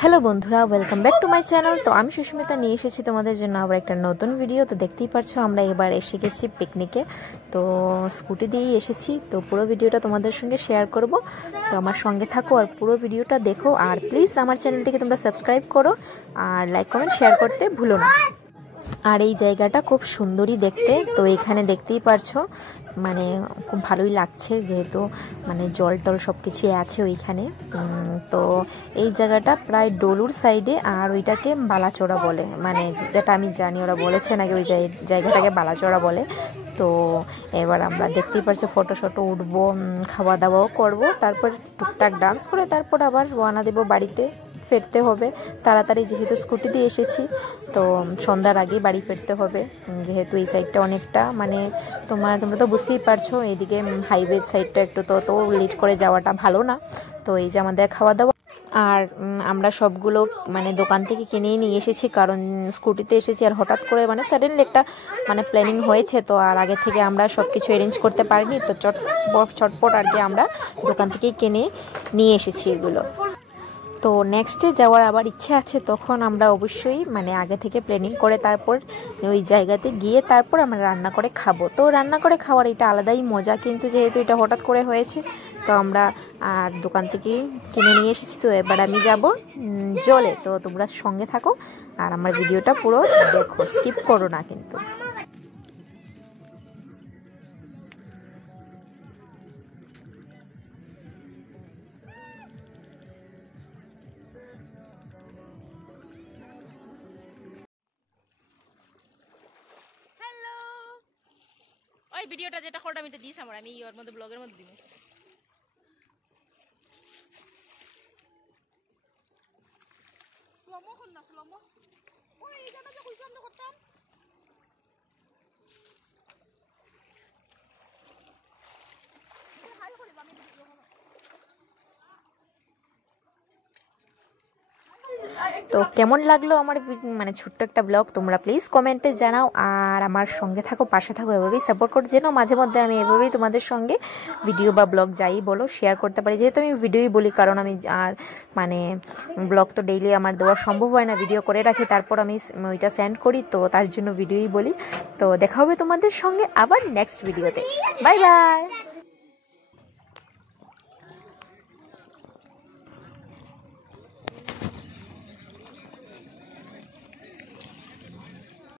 Hello বন্ধুরা, welcome back to my channel. তো আমি সুস্মিতা নিয়ে এসেছি তোমাদের জন্য আবার একটা নতুন ভিডিও। তো দেখতেই পারছো আমরা এবার এসে গেছি পিকনিকে। তো স্কুটি দিয়েই এসেছি। তো পুরো ভিডিওটা তোমাদের সঙ্গে শেয়ার করব। তো আমার সঙ্গে থাকো আর পুরো ভিডিওটা দেখো। আর প্লিজ আমার চ্যানেলটিকে তোমরা সাবস্ক্রাইব করো আর লাইক কমেন্ট শেয়ার করতে ভুলো না। আর এই জায়গাটা খুব সুন্দরই দেখতে। তো এখানে দেখতেই পারছো মানে খুব ভালোই লাগছে, যেহেতু মানে জল টল সব কিছুই আছে ওইখানে। তো এই জায়গাটা প্রায় ডলুর সাইডে, আর ওইটাকে বালাচড়া বলে, মানে যেটা আমি জানি ওরা বলেছে নাকি ওই জায়গাটাকে বালাচড়া বলে। তো এবার আমরা দেখতেই পারছো ফটো শটো উঠবো, খাওয়া দাওয়াও করবো, তারপর টুকটাক ডান্স করে তারপর আবার রওনা দেবো বাড়িতে। ফিরতে হবে তাড়াতাড়ি, যেহেতু স্কুটি দিয়ে এসেছি। তো সন্ধ্যার আগেই বাড়ি ফিরতে হবে, যেহেতু এই সাইডটা অনেকটা মানে তোমরা তো বুঝতেই পারছো, এদিকে হাইওয়ে সাইডটা একটু তো লেট করে যাওয়াটা ভালো না। তো এই যে আমাদের খাওয়া দাওয়া, আর আমরা সবগুলো মানে দোকান থেকে কিনেই নিয়ে এসেছি, কারণ স্কুটিতে এসেছি আর হঠাৎ করে মানে সাডেনলি একটা মানে প্ল্যানিং হয়েছে। তো আর আগে থেকে আমরা সব কিছু অ্যারেঞ্জ করতে পারিনি, তো চটপট আর কি আমরা দোকান থেকেই কিনে নিয়ে এসেছি এগুলো। তো নেক্সটে যাওয়ার আবার ইচ্ছে আছে, তখন আমরা অবশ্যই মানে আগে থেকে প্ল্যানিং করে তারপর ওই জায়গাতে গিয়ে তারপর আমরা রান্না করে খাবো। তো রান্না করে খাওয়ার এটা আলাদাই মজা, কিন্তু যেহেতু এটা হঠাৎ করে হয়েছে তো আমরা আর দোকান থেকেই কিনে নিয়ে এসেছি। তো এবার আমি যাব জলে। তো তোমরা সঙ্গে থাকো আর আমার ভিডিওটা পুরো দেখো, স্কিপ করো না কিন্তু। ওই ভিডিওটা যেটা করলাম আমি এটা দিস আমি ওর মধ্যে ব্লগের মধ্যে দিব। স্লোমো কোন না স্লোমো, ওই এই জায়গাটা কই বন্ধ করতাম। হাই করে আমি ভিডিও করব। তো কেমন লাগলো আমার মানে ছোট্ট একটা ব্লগ, তোমরা প্লিজ কমেন্টে জানাও। আর আমার সঙ্গে থাকো, পাশে থাকো, এভাবেই সাপোর্ট করো, যেন মাঝে মধ্যে আমি এভাবেই তোমাদের সঙ্গে ভিডিও বা ব্লগ যাই বলো শেয়ার করতে পারি। যেহেতু আমি ভিডিওই বলি, কারণ আমি আর মানে ব্লগ তো ডেইলি আমার দেওয়া সম্ভব হয় না, ভিডিও করে রাখি তারপর আমি ওইটা সেন্ড করি, তো তার জন্য ভিডিওই বলি। তো দেখা হবে তোমাদের সঙ্গে আবার নেক্সট ভিডিওতে। Bye bye.